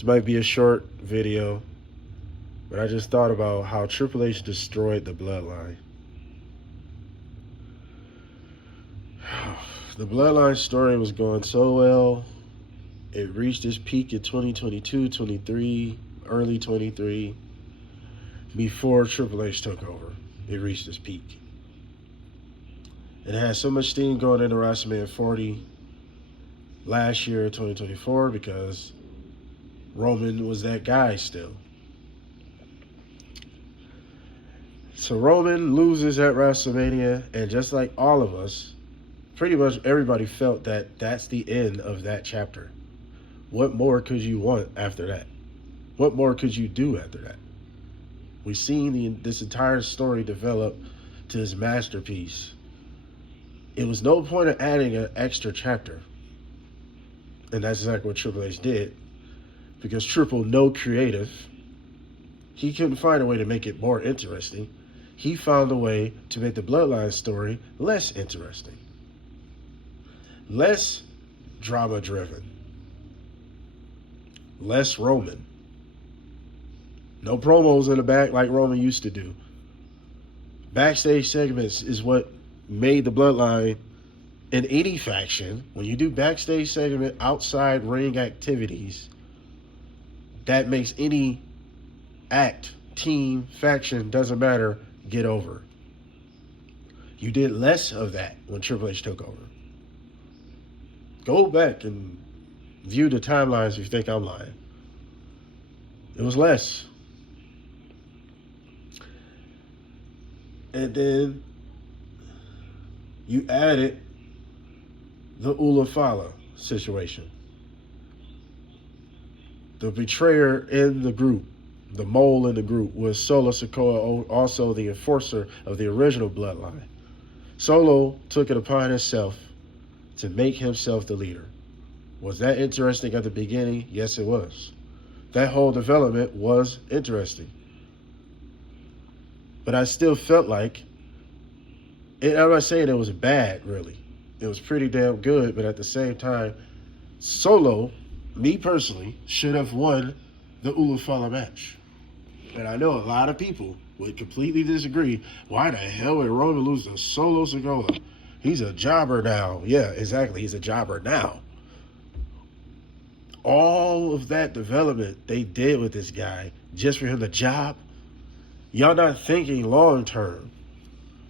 This might be a short video, but I just thought about how Triple H destroyed the bloodline. The bloodline story was going so well. It reached its peak in 2022, 23, early 23, before Triple H took over. It reached its peak. And it had so much steam going into WrestleMania 40 last year, 2024, because Roman was that guy still. So Roman loses at WrestleMania, and just like all of us, pretty much everybody felt that that's the end of that chapter. What more could you want after that? What more could you do after that? We've seen this entire story develop to his masterpiece. It was no point of adding an extra chapter. And that's exactly what Triple H did. Because Triple, no creative, he couldn't find a way to make it more interesting. He found a way to make the bloodline story less interesting. Less drama-driven. Less Roman. No promos in the back like Roman used to do. Backstage segments is what made the bloodline in any faction. When you do backstage segment outside ring activities, that makes any act, team, faction, doesn't matter, get over. You did less of that when Triple H took over. Go back and view the timelines if you think I'm lying. It was less. And then you added the Ulafala situation. The betrayer in the group, the mole in the group, was Solo Sikoa, also the enforcer of the original bloodline. Solo took it upon himself to make himself the leader. Was that interesting at the beginning? Yes, it was. That whole development was interesting. But I still felt like, and I'm not saying it was bad, really. It was pretty damn good, but at the same time, Solo, me personally, should have won the Ulafala match. And I know a lot of people would completely disagree. Why the hell would Roman lose to Solo Sikoa? He's a jobber now. Yeah, exactly. He's a jobber now. All of that development they did with this guy just for him to job, y'all not thinking long term.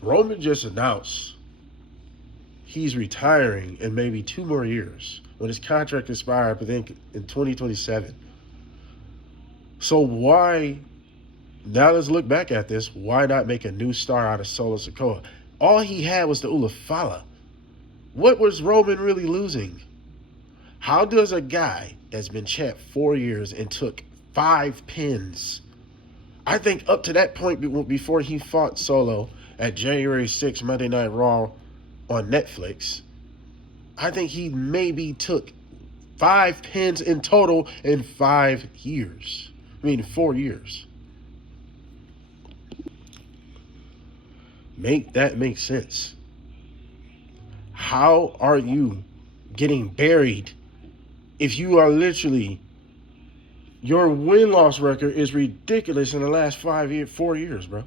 Roman just announced he's retiring in maybe 2 more years when his contract expires, I think, in 2027. So why, now let's look back at this, why not make a new star out of Solo Sikoa? All he had was the Ulafala. What was Roman really losing? How does a guy that's been champ 4 years and took 5 pins, I think up to that point before he fought Solo at January 6th Monday Night Raw on Netflix, I think he maybe took 5 pins in total in 5 years. I mean, 4 years. Make that make sense. How are you getting buried if you are literally, your win-loss record is ridiculous in the last 4 years, bro?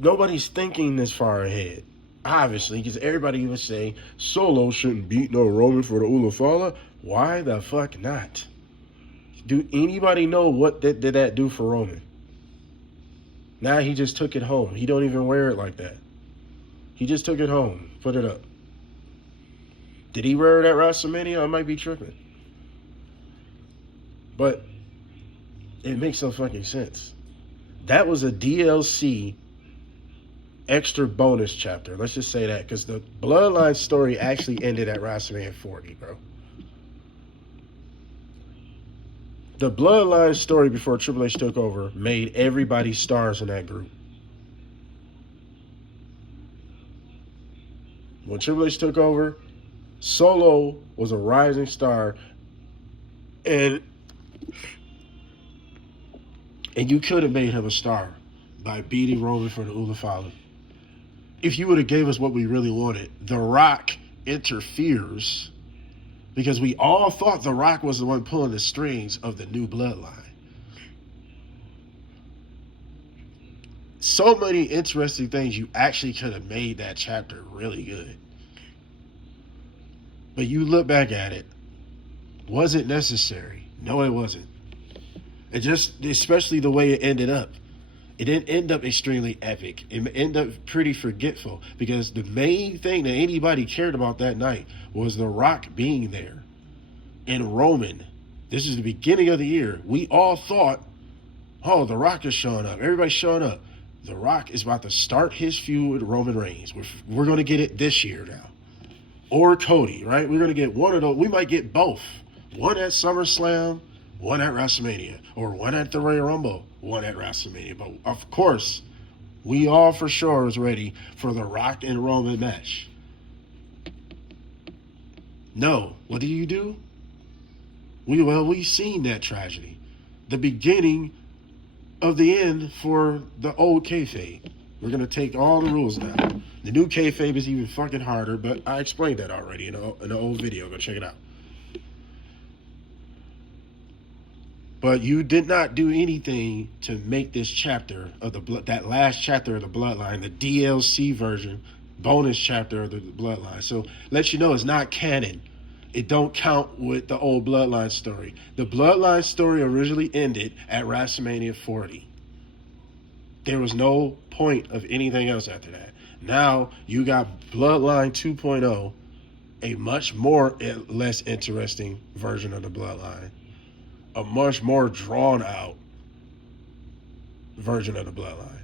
Nobody's thinking this far ahead, obviously, because everybody would say Solo shouldn't beat no Roman for the Ulafala. Why the fuck not? Do anybody know what did that do for Roman? Now he just took it home. He don't even wear it like that. He just took it home, put it up. Did he wear it at WrestleMania? I might be tripping. But it makes no fucking sense. That was a DLC extra bonus chapter. Let's just say that, because the bloodline story actually ended at WrestleMania 40, bro. The bloodline story before Triple H took over made everybody stars in that group. When Triple H took over, Solo was a rising star, and you could have made him a star by beating Roman for the Ulafala. If you would have gave us what we really wanted, The Rock interferes because we all thought The Rock was the one pulling the strings of the new bloodline. So many interesting things. You actually could have made that chapter really good. But you look back at it, was it necessary? No, it wasn't. It just, especially the way it ended up. It didn't end up extremely epic. It ended up pretty forgetful, because the main thing that anybody cared about that night was The Rock being there. And Roman, this is the beginning of the year. We all thought, oh, The Rock is showing up. Everybody's showing up. The Rock is about to start his feud with Roman Reigns. We're going to get it this year now. Or Cody, right? We're going to get one of those. We might get both. One at SummerSlam, one at WrestleMania. Or one at the Royal Rumble, one at WrestleMania. But, of course, we all for sure was ready for the Rock and Roman match. No. What do? We've seen that tragedy. The beginning of the end for the old kayfabe. We're going to take all the rules down. The new kayfabe is even fucking harder, but I explained that already in an old video. Go check it out. But you did not do anything to make this chapter of that last chapter of the Bloodline, the DLC version, bonus chapter of the Bloodline. So let you know it's not canon. It don't count with the old Bloodline story. The Bloodline story originally ended at WrestleMania 40. There was no point of anything else after that. Now you got Bloodline 2.0, a much less interesting version of the Bloodline, a much more drawn out version of the Bloodline.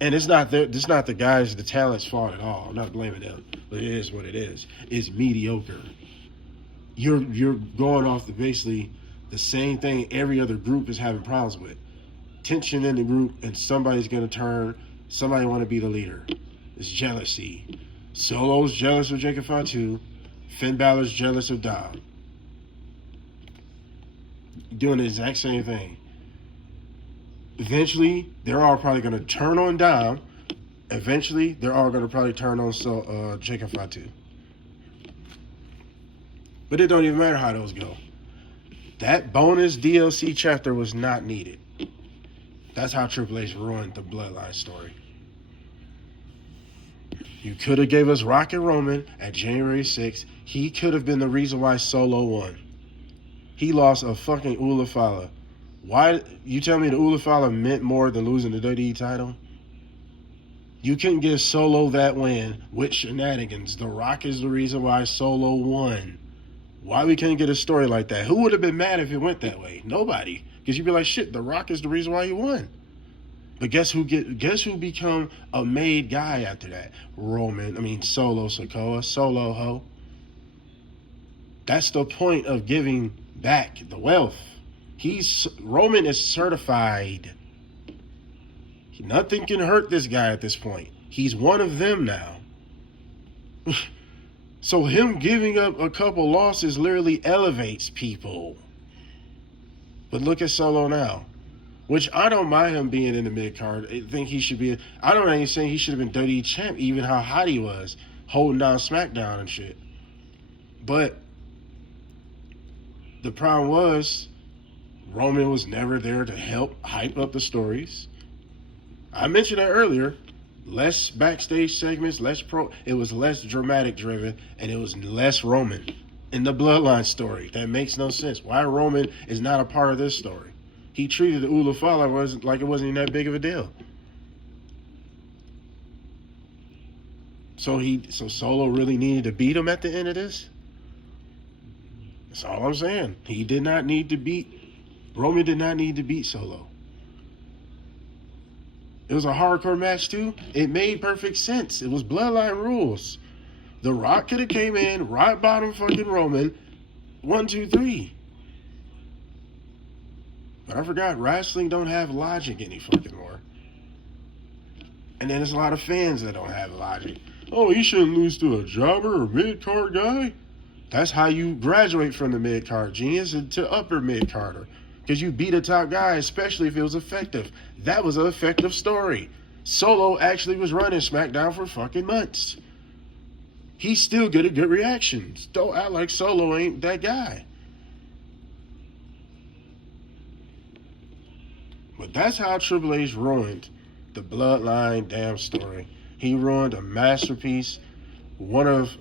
And it's not the guys, the talent's fault at all. I'm not blaming them, but it is what it is. It's mediocre. You're going off basically the same thing every other group is having problems with. Tension in the group, and somebody's going to turn. Somebody want to be the leader. It's jealousy. Solo's jealous of Jacob Fatu. Finn Balor's jealous of Dom. Doing the exact same thing. Eventually, they're all probably going to turn on Dom. Eventually, they're all going to probably turn on Jacob Fatu. But it don't even matter how those go. That bonus DLC chapter was not needed. That's how Triple H ruined the Bloodline story. You could have gave us Rock and Roman at January 6th. He could have been the reason why Solo won. He lost a fucking Ulafala. Why? You tell me the Ulafala meant more than losing the WWE title? You couldn't give Solo that win with shenanigans. The Rock is the reason why Solo won. Why we couldn't get a story like that? Who would have been mad if it went that way? Nobody. Because you'd be like, shit, The Rock is the reason why he won. But guess who become a made guy after that? Solo Sikoa, Solo Ho. That's the point of giving back the wealth. Roman is certified. Nothing can hurt this guy at this point. He's one of them now. So him giving up a couple losses literally elevates people. But look at Solo now. Which I don't mind him being in the mid-card. I think he should be. I don't know, he's saying he should have been WWE champ, even how hot he was, holding down SmackDown and shit. But the problem was, Roman was never there to help hype up the stories. I mentioned that earlier. Less backstage segments, it was less dramatic driven, and it was less Roman in the Bloodline story. That makes no sense. Why Roman is not a part of this story? He treated the Ulafala like it wasn't even that big of a deal. So Solo really needed to beat him at the end of this? That's all I'm saying. Roman did not need to beat Solo. It was a hardcore match too. It made perfect sense. It was Bloodline rules. The Rock could have came in, rock bottom fucking Roman, 1, 2, 3. But I forgot, wrestling don't have logic any fucking more. And then there's a lot of fans that don't have logic. Oh, he shouldn't lose to a jobber or mid-card guy. That's how you graduate from the mid-card genius to upper mid-carder. Because you beat a top guy, especially if it was effective. That was an effective story. Solo actually was running SmackDown for fucking months. he still getting good reactions. Don't act like Solo ain't that guy. But that's how Triple H ruined the Bloodline damn story. He ruined a masterpiece, one of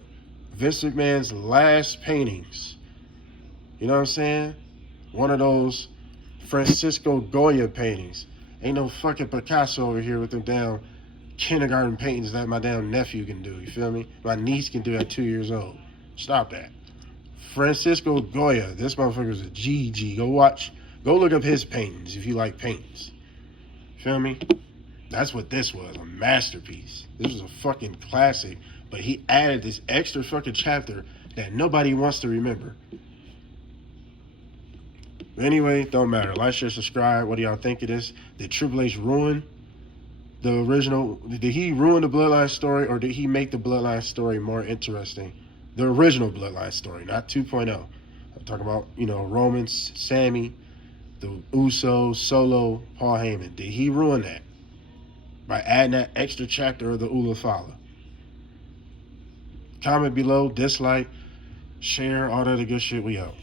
Vince McMahon's last paintings. You know what I'm saying? One of those Francisco Goya paintings. Ain't no fucking Picasso over here with them damn kindergarten paintings that my damn nephew can do. You feel me? My niece can do at 2 years old. Stop that. Francisco Goya. This motherfucker's a GG. Go look up his paintings if you like paintings. Feel me? That's what this was, a masterpiece. This was a fucking classic, but he added this extra fucking chapter that nobody wants to remember. But anyway, don't matter. Like, share, subscribe. What do y'all think of this? Did Triple H ruin the original? Did he ruin the Bloodline story, or did he make the Bloodline story more interesting? The original Bloodline story, not 2.0. I'm talking about, Roman, Sammy, the Usos, Solo, Paul Heyman. Did he ruin that by adding that extra chapter of the Ula Fala? Comment below, dislike, share, all that other good shit. We out.